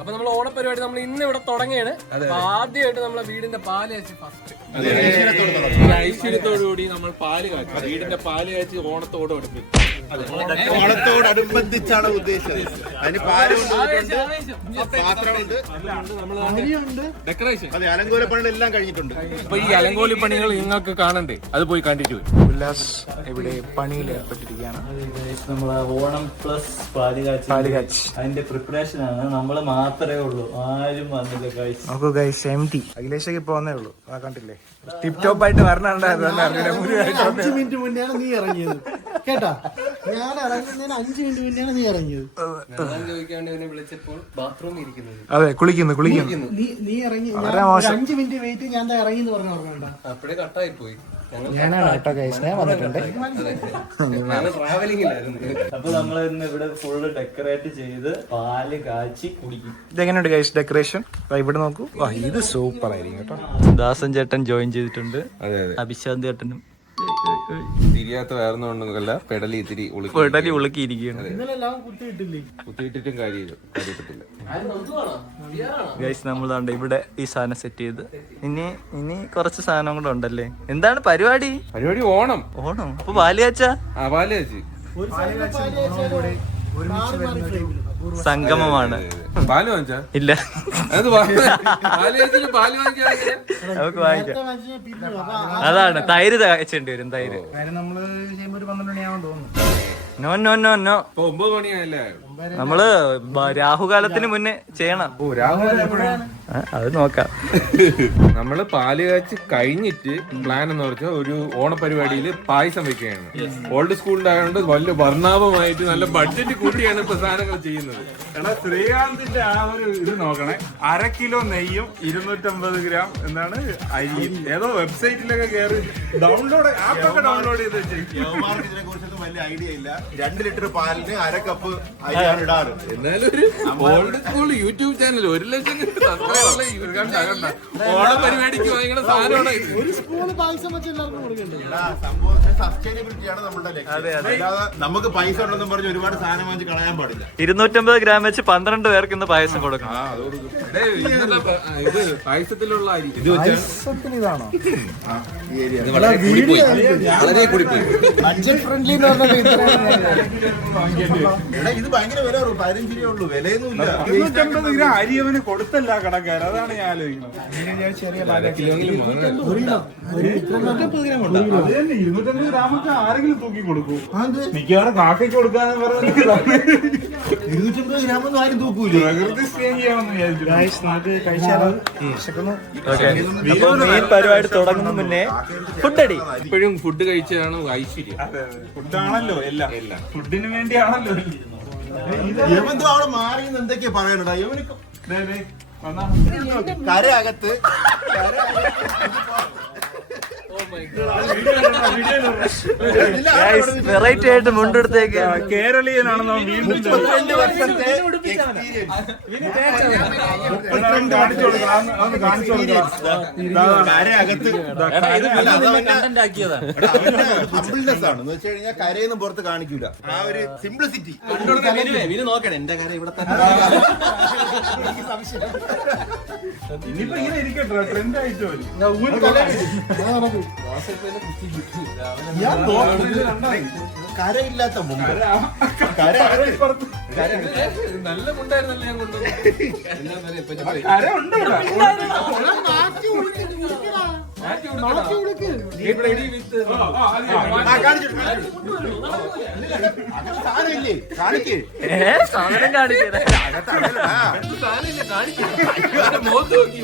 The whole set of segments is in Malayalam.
അപ്പൊ നമ്മൾ ഓണപരിപാടി നമ്മൾ ഇന്ന് ഇവിടെ തുടങ്ങിയാണ്. ആദ്യമായിട്ട് നമ്മളെ വീടിന്റെ പാല് കാച്ചി ഫസ്റ്റ് ഐശ്വര്യത്തോടുകൂടി നമ്മൾ പാല് കാച്ചി വീടിന്റെ പാല് കാച്ചി ഓണത്തോടനുബന്ധിച്ചാണ് ഉദ്ദേശിച്ചത്. അതിന് ഡെക്കറേഷൻ അലങ്കോല പണികൾ എല്ലാം കഴിഞ്ഞിട്ടുണ്ട്. അപ്പൊ ഈ അലങ്കോലി പണികൾ നിങ്ങൾക്ക് കാണണ്ടേ, അത് പോയി കണ്ടിട്ട് വരും. ഉല്ലാസ് ഇവിടെ പണിയിൽ ഏർപ്പെട്ടിരിക്കുകയാണ്. നമ്മളെ ഓണം പ്ലസ് പാല് കാച്ചി അതിന്റെ പ്രിപ്പറേഷൻ ആണ്. നമ്മള് മാത്രമേ ഉള്ളൂ, ആരും വന്നില്ല ഗൈസ്. നോക്കൂ ഗൈസ്, എംടി അഖിലേഷൊക്കെ പോന്നേ ഉള്ളൂ. ആ കണ്ടില്ലേ, ടിപ് ടോപ്പ് ആയിട്ട് വരണുണ്ടായിരുന്നു. 5 മിനിറ്റ് മുന്നെയാണ് നീ ഇറങ്ങിയത് കേട്ടാ. ഞാൻ ഇറങ്ങുന്നതിന് 5 മിനിറ്റ് മുന്നെയാണ് നീ ഇറങ്ങിയത്. വിളിച്ചപ്പോൾ ബാത്റൂമിൽ ഇരിക്കുന്നത്. അതെ, കുളിക്കുന്നു. നീ ഇറങ്ങി 5 മിനിറ്റ് വെയിറ്റ് ഞാൻ ഇറങ്ങി എന്ന് പറഞ്ഞു ഓർമ്മ. അപ്പഴേ കട്ടായി പോയി. ഞാനാണ് കേട്ടോ ഗൈസ്, ഞാൻ വന്നിട്ടുണ്ട്. അപ്പൊ നമ്മൾ ഇന്ന് ഇവിടെ ഫുള്ള് ഡെക്കറേറ്റ് ചെയ്ത് പാല് കാച്ചി കുടിക്കും. ഇതെങ്ങനെയുണ്ട് ഗൈസ് ഡെക്കറേഷൻ? ഇവിടെ നോക്കൂ, ഇത് സൂപ്പർ ആയിരിക്കും കേട്ടോ. ദാസൻ ചേട്ടൻ ജോയിൻ ചെയ്തിട്ടുണ്ട്. അഭിശാന്ത് ചേട്ടനും തിരിയാത്ത വേറൊന്നുകൊണ്ടല്ല, പെടലി ഇത്തിരി ഉളുക്കിയിരിക്കുകയാണ്. കുത്തിയിട്ടിട്ടും കാര്യപ്പെട്ടില്ല. ഗൈസ് നമ്മളുണ്ട് ഇവിടെ ഈ സാധനം സെറ്റ് ചെയ്ത് ഇനി കുറച്ച് സാധനം കൂടെ ഉണ്ടല്ലേ. എന്താണ് പരിപാടി? ഓണം. അപ്പൊ പാല് കാച്ചാ പാല് കാച്ചി സംഗമമാണ്. പാല് വാങ്ങിച്ചാ ഇല്ല, അത് നമുക്ക് വാങ്ങിക്കാം. അതാണ് തൈര് കാച്ചേണ്ടി വരും. തൈര് നമ്മള് ചെയ്യുമ്പോ ഒരു 12 മണിയാവും തോന്നുന്നു. നോ 9 മണിയായല്ലേ. നമ്മള് രാഹുകാലത്തിന് മുന്നേ ചെയ്യണം. അത് നോക്കാം. നമ്മള് പാല് കാച്ചി കഴിഞ്ഞിട്ട് പ്ലാൻ എന്ന് പറഞ്ഞാൽ ഒരു ഓണപരിപാടിയിൽ പായസം വെക്കുകയാണ്. ഓൾഡ് സ്കൂളിന്റെ ആയതുകൊണ്ട് വലിയ വർണ്ണാഭമായിട്ട് നല്ല ബഡ്ജറ്റ് കൂട്ടിയാണ് ഇപ്പൊ സാധനങ്ങൾ ചെയ്യുന്നത്. ശ്രീകാന്തിന്റെ ആ ഒരു ഇത് നോക്കണേ. 1/2 കിലോ നെയ്യും 250 ഗ്രാം എന്താണ് അരിയും. ഏതോ വെബ്സൈറ്റിലൊക്കെ കയറി ആപ്പൊക്കെ ഡൗൺലോഡ് ചെയ്ത് യവമാർക്ക് ഇതിനെ കുറിച്ചൊന്നും വലിയ ഐഡിയ ഇല്ല. 2 ലിറ്റർ പാലിന് 1/2 കപ്പ് അരിയാണ് ഇടാറ്. എന്നാലും ഒരു ഓൾഡ് സ്കൂൾ യൂട്യൂബ് ചാനൽ 1 ലക്ഷം ഓണപരിപാടിക്ക് ഭയങ്കര സാധനമാണ്. ഒരു സ്പൂണ് പായസം വെച്ച് എല്ലാവർക്കും കൊടുക്കണ്ടേ? സംഭവം സസ്റ്റൈനബിലിറ്റിയാണ് നമ്മുടെ ലക്ഷ്യം. അല്ലാതെ നമുക്ക് പൈസ ഉണ്ടെന്നും പറഞ്ഞ് ഒരുപാട് സാധനം വാങ്ങിച്ച് കളയാൻ പാടില്ല. 250 ഗ്രാം വെച്ച് 12 പേർക്ക് ഇന്ന് പായസം കൊടുക്കണം. ഇത് പായസത്തിലുള്ള അരി ഇതാണോ വളരെ കുടിപ്പ്. ബഡ്ജറ്റ് ഫ്രണ്ട്ലി എന്ന് പറഞ്ഞാൽ ഇത് ഭയങ്കര വില 15 രൂപയേ ഉള്ളൂ, വിലയൊന്നും ഇല്ല. 250 ഗ്രാം അരി അവന് കൊടുത്തല്ല കടക്കാർ. അതാണ് ഞാൻ ആലോചിക്കുന്നത്. 250 ഗ്രാമൊക്കെ ആരെങ്കിലും തൂക്കി കൊടുക്കും. മിക്കവാറും കാക്കയ്ക്ക് കൊടുക്കാന്ന് പറഞ്ഞു. 250 ഗ്രാമൊന്നും ആരും തൂക്കൂല. പ്രകൃതി സ്നേഹിയാണെന്ന് വിചാരിച്ചു. മെയിൻ പരിപാടി തുടങ്ങുന്ന മുന്നേ ഫുഡടി. ഇപ്പോഴും ഫുഡ് കഴിച്ചതാണ് ഐശ്വര്യം. ഫുഡാണല്ലോ എല്ലാം. ഫുഡിന് വേണ്ടിയാണല്ലോ. യവന്തോ അവിടെ മാറി എന്തൊക്കെയാ പറയാനുണ്ടാ യവനക്ക് കരകത്ത് വെറൈറ്റി ആയിട്ട് മുണ്ടെടുത്തേക്ക്. കേരളീയനാണെന്നോ വീണ്ടും 32 വർഷത്തെ ഹംബിൾനെസ് ആണ്. എന്ന് വെച്ച് കഴിഞ്ഞാൽ കരയൊന്നും പുറത്ത് കാണിക്കൂല. ആ ഒരു സിംപ്ലിസിറ്റി നോക്കണേ. എന്റെ കര ഇവിടെ ഇനിയിപ്പോ ഇങ്ങനെ ഇരിക്കട്ടെ, ട്രെൻഡ് ആയിട്ട് വരും. കരയില്ലാത്ത മുമ്പ് നല്ല മുണ്ടായിരുന്നല്ലേ ഞാൻ കൊണ്ടുവന്നത്. കര ഉണ്ട് ഇവിടെ. കാണിക്കേ സാധനം കാണിച്ചത്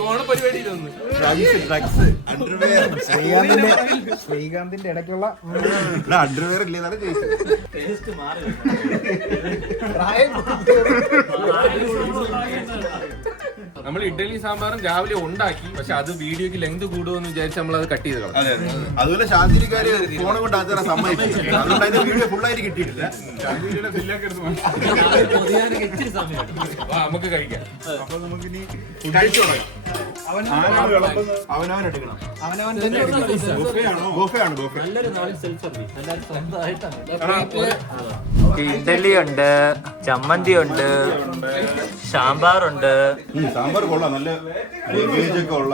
ഓണപരിപാടിയിലൊന്ന് ശ്രീകാന്തിന്റെ ഇടയ്ക്കുള്ള അണ്ടർവെയർ ഇല്ലേന്നാണ് ചോദിച്ചത്. നമ്മൾ ഇഡ്ഡലി സാമ്പാറും രാവിലെ ഉണ്ടാക്കി, പക്ഷെ അത് വീഡിയോക്ക് ലെങ്ത് കൂടുമെന്ന് വിചാരിച്ച് നമ്മൾ അത് കട്ട് ചെയ്ത് കളഞ്ഞു. അതുപോലെ ശാന്തിരിക്കാര് ഫോൺ കൊണ്ട് അത് സമ്മതിച്ചു. അതുകൊണ്ട് അതിന്റെ വീഡിയോ ഫുള്ളായിട്ട് കിട്ടിയിട്ടില്ല. നമുക്ക് കഴിക്കാം. അപ്പൊ നമുക്കിനി കഴിച്ചു തുടങ്ങാം. അവനവൻ എടുക്കണം. ബൊഫെയാണ് ബൊഫെ. ഇഡ്ഡലി ഉണ്ട്, ചമ്മന്തി ഉണ്ട്, സാമ്പാറുണ്ട്. സാമ്പാർ കൊള്ളാം, നല്ല ഒക്കെ ഉള്ള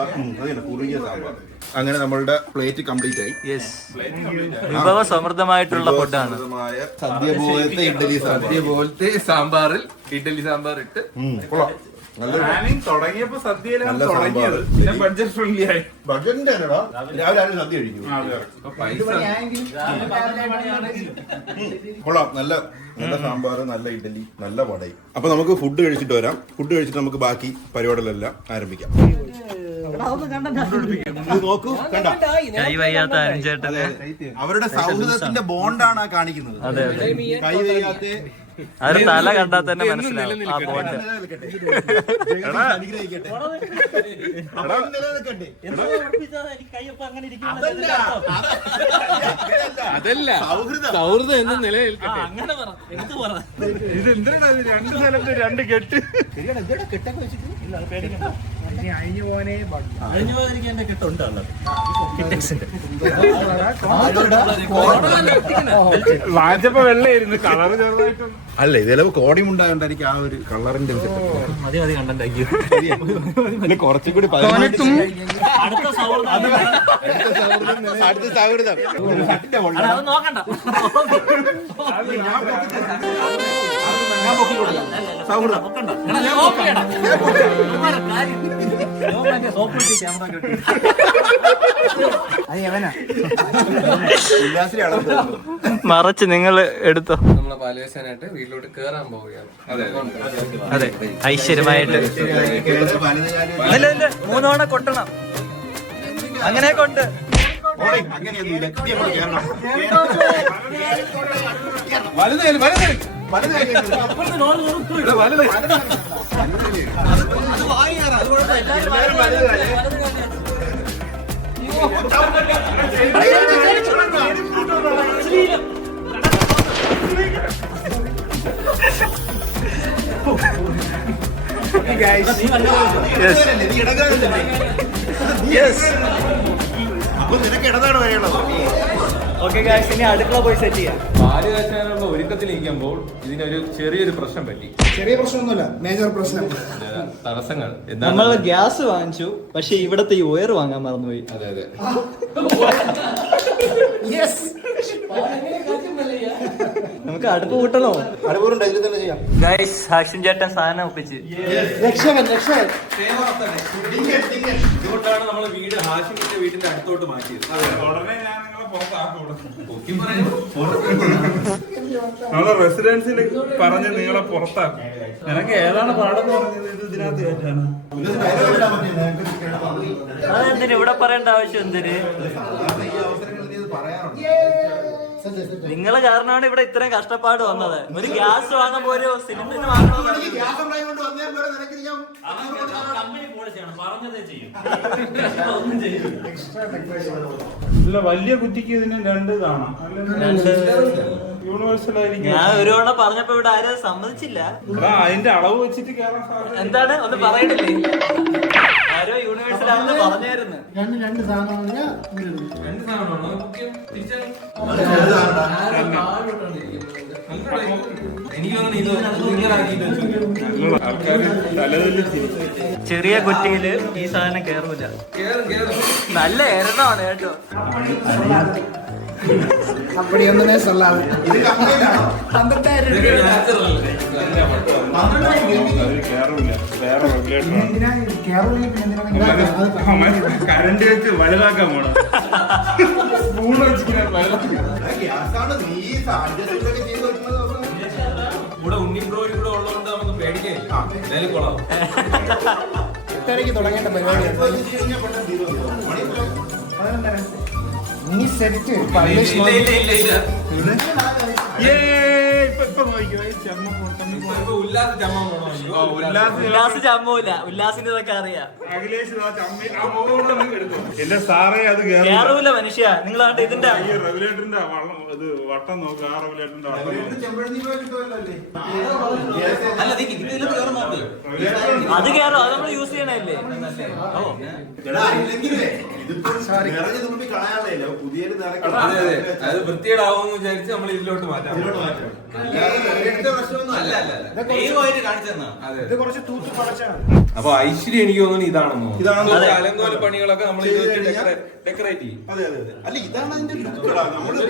കുറുകിയ സാമ്പാർ. അങ്ങനെ നമ്മളുടെ പ്ലേറ്റ് കംപ്ലീറ്റ് ആയി. യെസ്, വിഭവ സമൃദ്ധമായിട്ടുള്ള ഫുഡാണ്. സദ്യ പോലത്തെ ഇഡ്ഡലി സദ്യ പോലത്തെ സാമ്പാറിൽ ഇഡ്ഡലി സാമ്പാർ ഇട്ട് കൊള്ളാം. നല്ല തുടങ്ങിയപ്പോ സദ്യയിലാണ് നല്ല തുടങ്ങിയത്. സാമ്പാർ. പിന്നെ ബഡ്ജറ്റ് ഫ്രണ്ട്ലി ആയി. ബഡ്ജറ്റിന്റെ അല്ലടാ, രാവിലെ ആരും സദ്യ കഴിക്കും. പൈസ കൊള്ളാം. നല്ല നല്ല സാമ്പാർ, നല്ല ഇഡ്ഡലി, നല്ല വടയും. അപ്പൊ നമുക്ക് ഫുഡ് കഴിച്ചിട്ട് വരാം. ഫുഡ് കഴിച്ചിട്ട് നമുക്ക് ബാക്കി പരിപാടികളെല്ലാം ആരംഭിക്കാം. ഇത് നോക്കൂ, കണ്ട കൈ വയ്യാത്ത അരുൺചേട്ടന് അവരുടെ സൗഹൃദത്തിന്റെ ബോണ്ടാണ് ആ കാണിക്കുന്നത്. അതെ അതെ, കൈ വയ്യാത്ത അവരുടെ തല കണ്ടാൽ തന്നെ മനസ്സിലാവും ആ ബോണ്ട്. അനുഗ്രഹിക്കട്ടെ. അതല്ല, സൗഹൃദം സൗഹൃദം എന്ന് നിലനിൽക്കട്ടെ. ഇത് എന്തിനാ രണ്ട് സ്ഥലത്ത് രണ്ട് കെട്ട്? വാങ്ങിച്ചപ്പോ വെള്ളയായിരുന്നു, കളറ് ചെറുതായിട്ടൊന്നും. അല്ല, ഇതിലപ്പോ കോടിയുണ്ടായോണ്ടായിരിക്കും ആ ഒരു കളറിന്റെ കുറച്ചും കൂടി അടുത്ത സൗഹൃദം മറച്ച് നിങ്ങൾ എടുത്തോ. നമ്മളെ പാലുകാച്ചാനായിട്ട് വീട്ടിലോട്ട് കേറാൻ പോവുകയാണ്. അതെ, ഐശ്വര്യമായിട്ട് ഇല്ല 3 തവണ കൊട്ടണം. അങ്ങനെ കൊണ്ട് ഇനി അടുക്കള പോയി സെറ്റ് ചെയ്യാം. പാല് കാച്ചാനുള്ള ഒരുക്കത്തിൽ നിൽക്കുമ്പോൾ ഇതിനൊരു ചെറിയൊരു പ്രശ്നം പറ്റി. ചെറിയ പ്രശ്നമൊന്നുമില്ല, മേജർ പ്രശ്നം. തടസ്സങ്ങൾ നമ്മൾ ഗ്യാസ് വാങ്ങിച്ചു, പക്ഷെ ഇവിടത്തെ ഈ വയർ വാങ്ങാൻ മറന്നുപോയി. അതെ അതെ, നമുക്ക് അടുപ്പ് കൂട്ടണോ? അടുപ്പുണ്ട്, ഇതിൽ തന്നെ ചെയ്യാം. ഗൈസ്, ഹാഷിം ചേട്ടൻ സാധനം ഒപ്പിച്ച്. രക്ഷകൻ രക്ഷകൻ. ഇതുകൊണ്ടാണ് നമ്മൾ വീട് ഹാഷിമിന്റെ വീടിന്റെ അടുത്തോട്ട് മാറ്റിയത്. ഉടനെ ഞാൻ നിങ്ങളെ പുറത്താക്കും. നമ്മളെ റെസിഡൻസിൽ പറഞ്ഞ് നിങ്ങളെ പുറത്താക്കും. നിനക്ക് ഏതാണ് പാടെന്ന് പറഞ്ഞത്? ഇത് ഇതിനകത്ത് കയറ്റാണ്. അതെന്തിന് ഇവിടെ പറയേണ്ട ആവശ്യം എന്തിന്? നിങ്ങളെ കാരണമാണ് ഇവിടെ ഇത്രയും കഷ്ടപ്പാട് വന്നത്. ഒരു ഗ്യാസ് വാങ്ങുമ്പോ ഒരു സിലിണ്ടറിന് ഇല്ല, വലിയ കുറ്റിക്ക് ഇതിന് 2 കാണാം. യൂണിവേഴ്സൽ ആയിരിക്കും. ഞാൻ ഒരു തവണ പറഞ്ഞപ്പോ ഇവിടെ ആരും സമ്മതിച്ചില്ല. അതിന്റെ അളവ് വെച്ചിട്ട് കയറാൻ സാധ്യത. എന്താണ് ഒന്ന് പറയണില്ലേ? ആരോ യൂണിവേഴ്സൽ ആണെന്ന് പറഞ്ഞായിരുന്നു. രണ്ട് സാധനം ആൾക്കാര് തലതല്ലി ചെറിയ കുറ്റിയില് ഈ സാധനം കേറൂല. നല്ല എരണമാണ് കേട്ടോ. அப்படியே சொல்லாது. ഇത് കംപ്ലൈന്റ് ആണോ? 12,000 രൂപ. വേറെ കറണ്ട് വെച്ച് വലുതാക്കാൻ പോണം. സ്പൂൺ വെച്ചിങ്ങനെ വലുതാക്കി. ഗ്യാസാണ്, നീ സാഹചര്യത്തിലൊക്കെ ചെയ്ത് വെക്കുന്നത്. ഇവിടെ ഉണ്ണിബ്രോയും കൂടെ ഉള്ളതുകൊണ്ട് നമുക്ക് പേടിക്കാനില്ല. എന്തായാലും കൊള്ളാം. 8:30 തുടങ്ങേണ്ട പരിപാടിയാണ്. നീ സെറ്റ് ഇല്ല. ഉല്ലാസ് ചമ്മ പോണോ? ഉല്ലാസ് ചമ്മൂല. ഉല്ലാസിന്റെ ഇതൊക്കെ അറിയാം. എന്റെ സാറേ അത് കേറൂല മനുഷ്യ. നിങ്ങളാണ്ട് ഇതിന്റെ റെഗുലേറ്ററിന്റെ ഇത് വട്ടം നോക്കുക. ആ റെഗുലേറ്ററിന്റെ വട്ടം അല്ല, ഇതിൽ കയറുന്നുണ്ട്. അത് കയറോ, അത് നമ്മൾ യൂസ് ചെയ്യണല്ലേ. അതെ അതെ, അത് വൃത്തികേടാവും വിചാരിച്ച് നമ്മൾ ഇതിലോട്ട് മാറ്റാം. ഇത് കുറച്ച് തൂത്ത് പടച്ചാണ്. അപ്പൊ ഐശ്വര്യം എനിക്ക് തോന്നുന്നു ഇതാണെന്നോ, ഇതാണ് അലങ്കോല പണികളൊക്കെ നമ്മൾ ഡെക്കറേറ്റ് ചെയ്യും. അതെ അതെ അതെ. അല്ല ഇതാണ് അതിന്റെ ലുക്ക്. നമ്മള്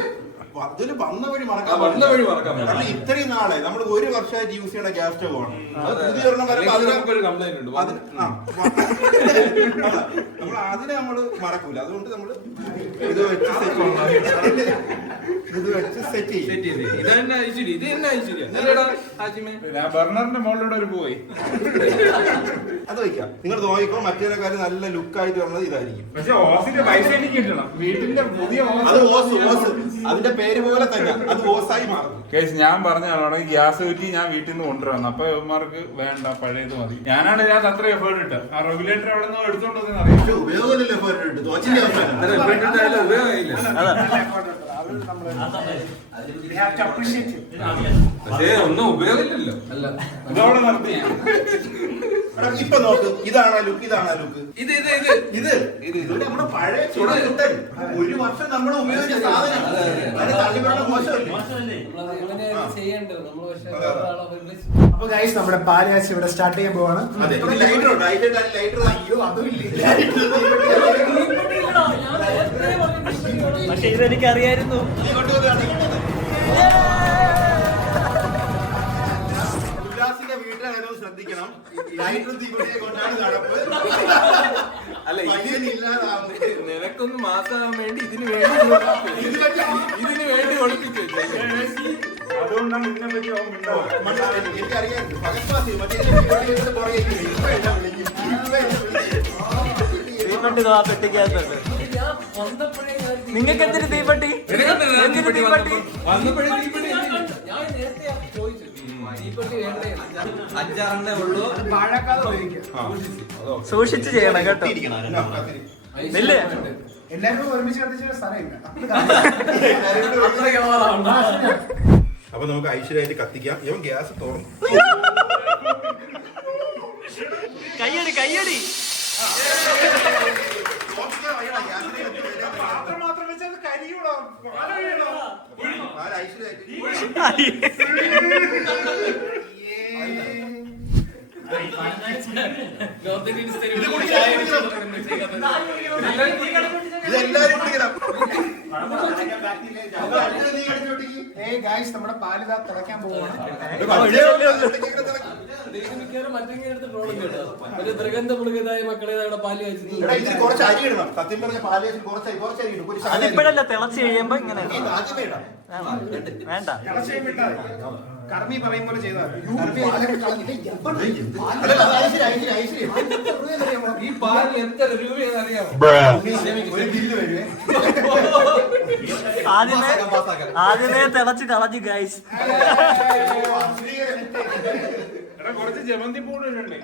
അതില് വന്ന വഴി മറക്കാൻ വന്ന വഴി മറക്കാൻ പറ്റില്ല. കാരണം ഇത്രയും നാളെ നമ്മൾ 1 വർഷമായിട്ട് യൂസ് ചെയ്യുന്ന ഗ്യാസ് സ്റ്റവ് ആണ്. അത് പുതിയ ഒരെണ്ണം വരുമ്പോ നമുക്കൊരു കംപ്ലൈന്റ് ഉണ്ട്. നമ്മൾ അതിനെ നമ്മള് മറക്കൂല. അതുകൊണ്ട് നമ്മള് ഇത് വെച്ച് സെറ്റ് ചെയ്യും. ഇതന്നെ ഐശ്വര്യം, ഇത് തന്നെ ഐശ്വര്യം. ബർണറിന്റെ മുകളിലൂടെ ഒരു പോയി. അത് വയ്ക്കാം. നിങ്ങൾ നോക്കിക്കോ, മറ്റേക്കാര്യം നല്ല ലുക്കായിട്ട് വന്നത് ഇതായിരിക്കും. പക്ഷെ ഓസിന്റെ പൈസ എനിക്ക് കിട്ടണം. വീട്ടിന്റെ പുതിയ അത് ഓസ് അതിന്റെ പേര് പോലെ തന്നെ അത് ഓസായി മാറും. കേസ് ഞാൻ പറഞ്ഞാണ് ഗ്യാസ് കുറ്റി ഞാൻ വീട്ടിൽ നിന്ന് കൊണ്ടുവരണം. അപ്പൊ ഇവന്മാർക്ക് വേണ്ട, പഴയത് മതി. ഞാനാണ് ഇതിനകത്ത് അത്ര എഫേർട്ട് ഇട്ട് ആ റെഗുലേറ്റർ അവിടെ നിന്ന് എടുത്തോണ്ട് വന്നതെന്ന് അറിയാം. ഉപയോഗമില്ലല്ലോ പക്ഷേ ഒന്നും ഉപയോഗമില്ലല്ലോ. ഇതവിടെ നിർത്തി ഞാൻ. ഇപ്പൊ നോക്ക്, ഇതാണ് ലുക്ക്, ഇതാണ് ലുക്ക്. ഇത് ഇത് ഇത് ഇത് നമ്മുടെ പഴയ ചുടൻ 1 വർഷം നമ്മൾ ഉപയോഗിച്ച സാധനം. അപ്പൊ ഗൈസ് നമ്മുടെ പാലുകാച്ചി ഇവിടെ സ്റ്റാർട്ട് ചെയ്യാൻ പോവാണ്. പക്ഷെ ഇതെനിക്ക് അറിയായിരുന്നു. ഉല്ലാസിന്റെ വീട്ടിലായാലും ശ്രദ്ധിക്കണം, ലൈറ്റർ തീവണ്ടിയെ കൊണ്ടാണ് നടപ്പ്. അല്ല, ഇല്ലാതാവും. നിനക്കൊന്ന് മാസാകാൻ വേണ്ടി ഇതിന് വേണ്ടി ഒളിപ്പിച്ചു. അതുകൊണ്ടാണ് ഇതിനെ പറ്റി അവൻ മിണ്ടാവുക. എനിക്കറിയാം, പകർപ്പാസി മറ്റേ തീവണ്ടിയുടെ പുറകെ ഇപ്പൊ എന്നെ വിളിക്കും. തീപ്പെട്ടി ആ പെട്ടിക്കകത്തുണ്ട്. നിങ്ങൾക്ക് എന്തിന് തീപ്പെട്ടി? എന്തിന് തീപ്പെട്ടി? അഞ്ചാറെണ്ണേ ഉള്ളൂ. സൂക്ഷിച്ച് ചെയ്യണം കേട്ടോ. നെല്ല് എല്ലാവരും ഒരുമിച്ച് കത്തിച്ച സ്ഥലമില്ല. അപ്പൊ നമുക്ക് ഐശ്വര്യമായിട്ട് കത്തിക്കാം. ഇവൻ ഗ്യാസ് തുറന്നു. കയ്യടി കയ്യടി. മാത്രം വെച്ചത് കരിയൂടോ, നമ്മുടെ പാലിതാ തിളയ്ക്കാൻ പോവാണ്. കുറച്ച് അരി ഇടണം. സത്യം പറഞ്ഞ പാല് കുറച്ച് അരി ഇടും. അതിപ്പോഴല്ല, തിളച്ച് കഴിയുമ്പോ ഇങ്ങനെ വേണ്ട. കർമ്മി പറയും പോലെ ചെയ്താൽ ഈ പാലിന് എത്ര രൂപയെന്ന് അറിയാമോ? ആദ്യമേ തിളച്ച് കളഞ്ഞു ഗൈസ്. കുറച്ച് ജമന്തി പൂട് ഇടണ്ടേ?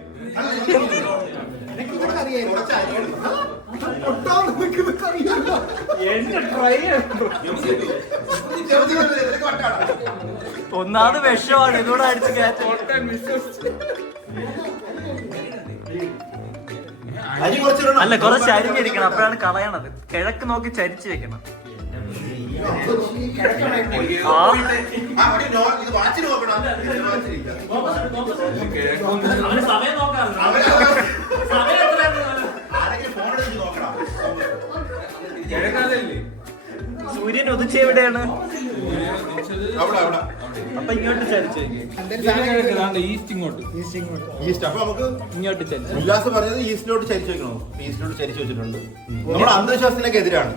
ഒന്നാമത് വിഷമാണ്, ഇതൂടെ അടിച്ച് കയറ്റം. അല്ല, കുറച്ച് അരിഞ്ഞിരിക്കണം, അപ്പോഴാണ് കളയണത്. കിഴക്ക് നോക്കി ചരിച്ച് വെക്കണം. സൂര്യൻ ഉദിച്ച എവിടെയാണ്? അപ്പൊ ഇങ്ങോട്ട് ചരിച്ച് ഈസ്റ്റ് ഇങ്ങോട്ട്. ഈസ്റ്റ്. അപ്പൊ നമുക്ക് ഇങ്ങോട്ട് ചരിച്ച്. ഉല്ലാസ് പറഞ്ഞത് ഈസ്റ്റിലോട്ട് ചരിച്ചു വെക്കണോ? ഈസ്റ്റിലോട്ട് ചരിച്ചു വെച്ചിട്ടുണ്ട്. നമ്മുടെ അന്ധവിശ്വാസത്തിലേക്ക് എതിരാണ്.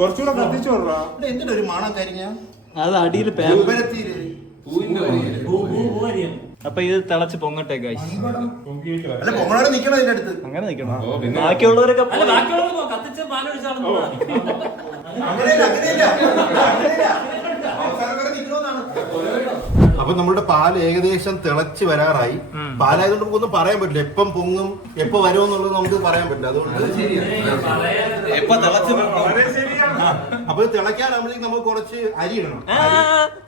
കുറച്ചുകൂടെ കത്തിച്ചോടാ. എന്തിനാ ഒരു മണം കരിഞ്ഞ? അത് അടിയിൽ പൂവിന്റെ അപ്പൊ ഇത് തിളച്ച് പൊങ്ങട്ടെ ഗൈസ്. അല്ല, പൊങ്ങണോടെ നിക്കണം ഇതിന്റെ അടുത്ത്. അങ്ങനെ നിക്കണം. ബാക്കിയുള്ളവരൊക്കെ അപ്പൊ നമ്മുടെ പാല് ഏകദേശം തിളച്ച് വരാറായി. പാലായതുകൊണ്ട് നമുക്കൊന്നും പറയാൻ പറ്റില്ല, എപ്പം പൊങ്ങും എപ്പോ വരുമെന്നുള്ളത് നമുക്ക് പറയാൻ പറ്റില്ല. അതുകൊണ്ട് അപ്പൊ തിളയ്ക്കാനാകുമ്പോഴേക്കും നമുക്ക് കുറച്ച് അരി ഇടണം.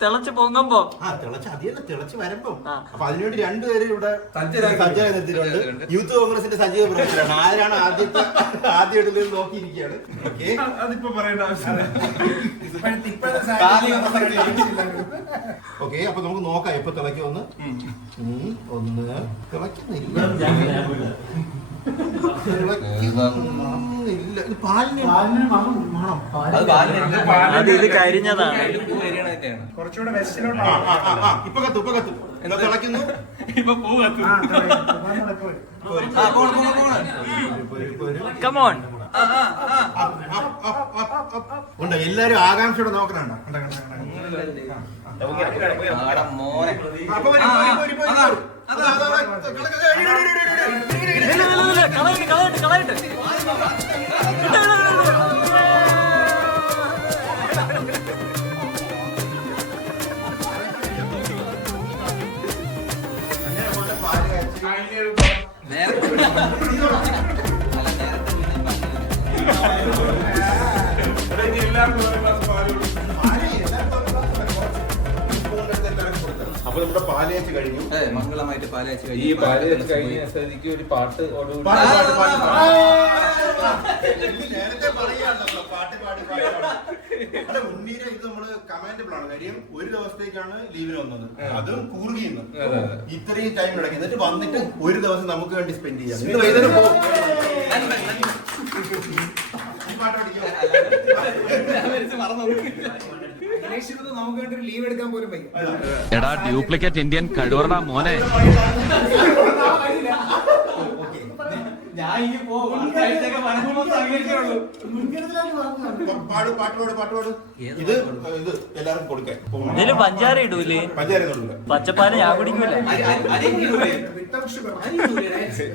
തിളച്ച് പൊങ്ങുമ്പോ തിളച്ച് അതിയല്ല, തിളച്ച് വരുമ്പോ. അപ്പൊ അതിനുവേണ്ടി രണ്ടുപേരും ഇവിടെ സജ്ജീകരണത്തിലുണ്ട്. യൂത്ത് കോൺഗ്രസിന്റെ സജീവ പ്രവർത്തകരാണ്. ആരാണ് ആദ്യമായിട്ട് നോക്കിയിരിക്കുകയാണ്. ഓക്കെ, അതിപ്പോ പറയേണ്ട ആവശ്യമില്ല. ഓക്കെ, അപ്പൊ നമുക്ക് നോക്കാം എപ്പൊ തിളയ്ക്കുമെന്ന്. ഒന്ന് തിളയ്ക്കുന്നില്ല, പാലിന് മണം. അത് ഇത് കരിഞ്ഞതാണ്. കുറച്ചുകൂടെ വെസ്റ്റിലോട്ട് ഇപ്പൊ കത്തും, ഇപ്പൊ കത്തും. എന്താ തിളയ്ക്കുന്നു? ഇപ്പൊ പൂ കത്തും. കമോൺ. ഉണ്ട്, എല്ലാരും ആകാംക്ഷയോടെ നോക്കണുണ്ടോ? അപ്പൊ നമ്മുടെ പാലയച്ച് കഴിഞ്ഞു. മംഗളമായിട്ട് പാലയച്ച് കഴിഞ്ഞു. ഈ പാലയച്ച് കഴിഞ്ഞ സ്ഥിതിക്ക് ഒരു പാട്ട് നേരത്തെ പറയാണല്ലോ പാട്ട് പാടി. ഉണ്ണീരെ ഇത് നമ്മള് കമാൻഡബിൾ ആണ്. കാര്യം ഒരു ദിവസത്തേക്കാണ് ലീവിന് വന്നത്, അതും കൂർഗിന്ന്. ഇത്രയും ടൈം ഇടയ്ക്ക് എന്നിട്ട് വന്നിട്ട് ഒരു ദിവസം നമുക്ക് വേണ്ടി സ്പെൻഡ് ചെയ്യാം. ഇന്ന് വൈകുന്നേരം പോകും. നമുക്ക് വേണ്ടി ലീവ് എടുക്കാൻ പോലും പറ്റും. എടാ ഡ്യൂപ്ലിക്കേറ്റ് ഇന്ത്യൻ കഴിവറ മോനെ. ഇത് എല്ലാവർക്കും കൊടുക്കാൻ. ഇതില് പഞ്ചാര ഇടൂലേ? പഞ്ചാര ഇടൂല. പച്ചപ്പാല് ഞാൻ കുടിക്കൂല.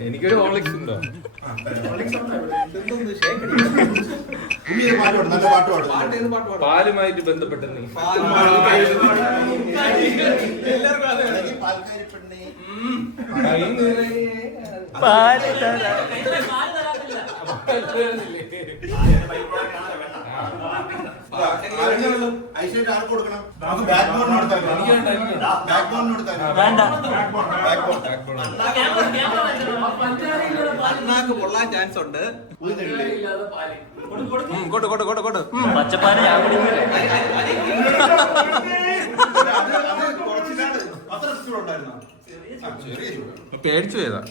എനിക്കൊരു ഹോർലിക്സ് ഉണ്ടോ? നല്ല പാട്ട് പാടും. പാലുമായിട്ട് ബന്ധപ്പെട്ട പാല് തരാ. ഐശ്വര്യ ആർക്ക് കൊടുക്കണം? നമുക്ക് ബാക്ക് ബോണിന് കൊടുത്താൽ ബാക്ക് ബോണിന് കൊടുത്താൽ വേണ്ട. അണ്ണാക്ക് പൊള്ളാൻ ചാൻസ് ഉണ്ട്. പച്ചപ്പാല് ഞാൻ കുടിക്കൂല. പേടിച്ചു പോയതാ.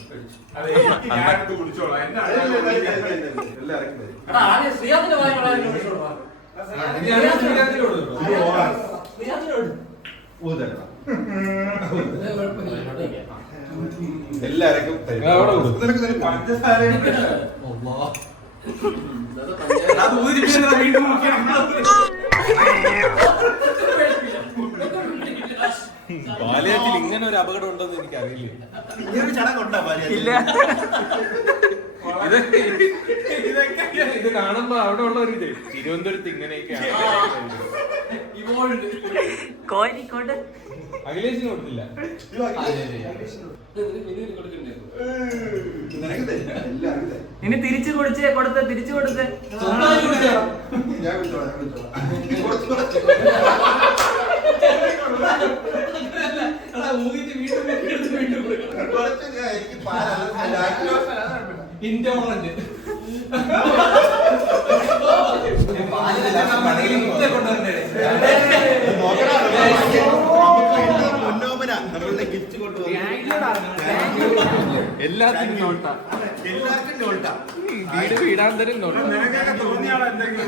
എല്ലാവർക്കും പാലയത്തിൽ ഇങ്ങനെ ഒരു അപകടം ഉണ്ടെന്ന് എനിക്ക് അറിയില്ല. ഇങ്ങനെ ചടങ്ങുണ്ടോ പാലയത്തിൽ? ഇല്ല. ഇത് കാണുമ്പോ അവിടെ ഉള്ള ഒരു ഇത് തിരുവനന്തപുരത്ത് ഇങ്ങനെയൊക്കെയാണ്. കോഴിക്കോട് അഖിലേഷിന് കൊടുത്തില്ല. ഇനി തിരിച്ചു കൊടുത്ത് തിരിച്ചു കൊടുത്ത്. ഞാൻ വിളിച്ചോളാം. എനിക്ക് നമ്മളുടെ ഗിഫ്റ്റ് കൊണ്ടുപോകും. എല്ലാത്തിനും നോട്ടാ. എല്ലാവർക്കും നോട്ടാ. വീടാന്തരം നോട്ടാ. നിനക്കൊക്കെ തോന്നിയാളോ എന്തെങ്കിലും?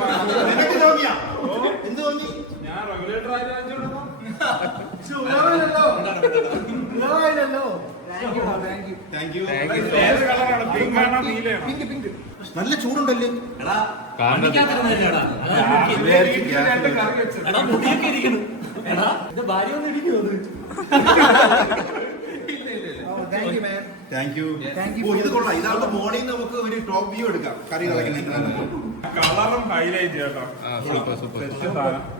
നിനക്ക് തോന്നിയാ? എന്ത് തോന്നി? ഞാൻ റെഗുലേറ്റർ ആയിട്ട് താങ്ക് യു. ഏത് കളറാണ്? പിങ്ക് ആണോ നീലയാണോ? നല്ല ചൂടുണ്ടല്ലേ? രണ്ട് കറി വെച്ചത്. ഭാര്യ ഒന്ന് ഇരിക്കുമോ? Thank you. ഇത് കൊള്ളാം. ഇതാകുമ്പോ മോർണിംഗ് നമുക്ക് ഒരു ടോപ്പ് വ്യൂ എടുക്കാം കറി കളറും ഹൈലൈറ്റ് കേട്ടോ.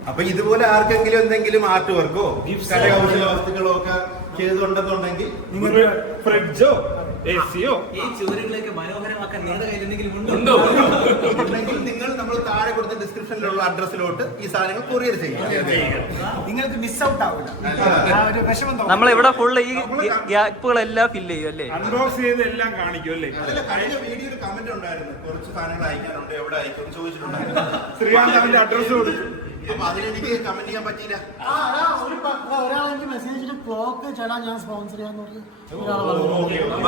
അപ്പൊ ഇതുപോലെ ആർക്കെങ്കിലും എന്തെങ്കിലും ആർട്ട് വർക്കോ കരകൗശല വസ്തുക്കളോ ഒക്കെ ചെയ്തുണ്ടെന്നുണ്ടെങ്കിൽ ഫ്രിഡ്ജോ എസിയോ ഈ ചുവരുകളൊക്കെ മനോഹരമാക്കാൻ നിങ്ങളുടെ കയ്യിൽ എന്തെങ്കിലും ഉണ്ടെങ്കിൽ നിങ്ങൾ നമ്മൾ താഴെ കൊടുത്ത ഡിസ്ക്രിപ്ഷനിലുള്ള അഡ്രസ്സിലോട്ട് ഈ സാധനങ്ങൾ കൊറിയർ ചെയ്യാം. നിങ്ങൾക്ക് മിസ് ഔട്ട് ആവില്ല. ആ ഒരു വിഷമം തോന്നും. നമ്മളിവിടെ ഫുള്ള് ഈ ഗ്യാപ്പുകളെല്ലാം ഫില്ല് ചെയ്യും അല്ലേ? അൺബോക്സ് ചെയ്ത് എല്ലാം കാണിക്കും അല്ലേ? അതിലെ കഴിഞ്ഞ വീഡിയോയിൽ കമന്റ് ഉണ്ടായിരുന്നു, കുറച്ച് സാധനങ്ങൾ അയക്കാനുണ്ട്, എവിടെ അയക്കും ചോദിച്ചിട്ടുണ്ടായിരുന്നു. ശ്രീകാന്ത് അവന്റെ അഡ്രസ് കൊടുത്തു. അപ്പൊ അതിനെനിക്ക് കമന്റ് ചെയ്യാൻ പറ്റിയില്ല. ഒരാളെനിക്ക് മെസ്സേജ് ക്ലോക്ക് ചേട്ടാ ഞാൻ സ്പോൺസർ ചെയ്യാന്ന് പറഞ്ഞു.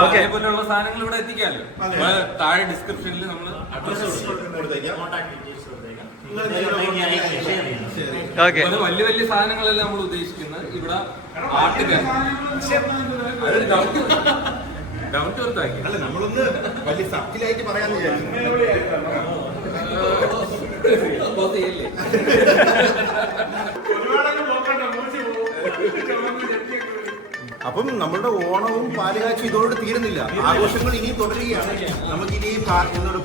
അതേപോലെയുള്ള സാധനങ്ങൾ ഇവിടെ എത്തിക്കാമല്ലോ. താഴെ ഡിസ്ക്രിപ്ഷനിൽ നമ്മൾ അഡ്രസ് ഓക്കെ. വലിയ വലിയ സാധനങ്ങളെല്ലാം നമ്മൾ ഉദ്ദേശിക്കുന്നത് ഇവിടെ ഡൗൺ ടു എർത്ത് ആക്കി. അല്ല, നമ്മളൊന്ന് വലിയ സബ്റ്റിലായിട്ട് പറയാന്ന് വിചാരിച്ചു. അപ്പം നമ്മളുടെ ഓണവും പാലുകാച്ചും ഇതോട് തീരുന്നില്ല. ആഘോഷങ്ങൾ ഇനിയും തുടരുകയാണ്. നമുക്കിനി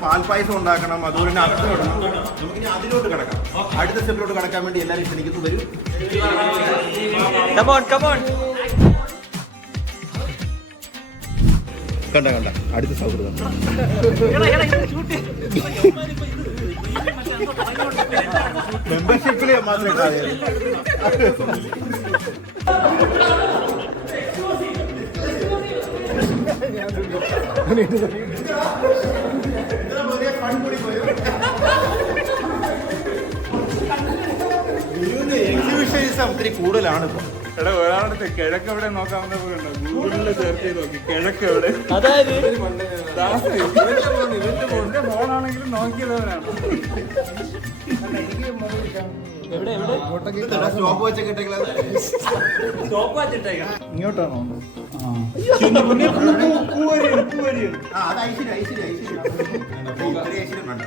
പാൽപ്പായസം ഉണ്ടാക്കണം, അതുപോലെ തന്നെ അർത്ഥം ഇടണം. നമുക്കിനി അതിലോട്ട് കിടക്കാം. അടുത്ത സ്റ്റെപ്പിലോട്ട് കിടക്കാൻ വേണ്ടി എല്ലാവരും ക്ഷണിക്കുന്നു. വരും. കണ്ട അടുത്ത സൗഹൃദം. മെമ്പർഷിപ്പിൽ മാത്രമേ എക്സിബിഷനിസം ഒത്തിരി കൂടുതലാണ് ഇപ്പൊ. എടാ ഒരാളടുത്ത് കിഴക്ക് എവിടെ നോക്കാവുന്ന ഗൂഗിളിൽ സെർച്ച് ചെയ്ത് നോക്കി കിഴക്ക് എവിടെ. അതായത് എന്റെ ഫോണാണെങ്കിലും നോക്കിയതവനാണ്. സ്റ്റോപ്പ് വെച്ചൊക്കെ ഇങ്ങോട്ടാണോ? അത് ഐശ്വര്യം ഐശ്വര്യം ഐശ്വര്യം. ഇത്രയും ഐശ്വര്യം വേണ്ട.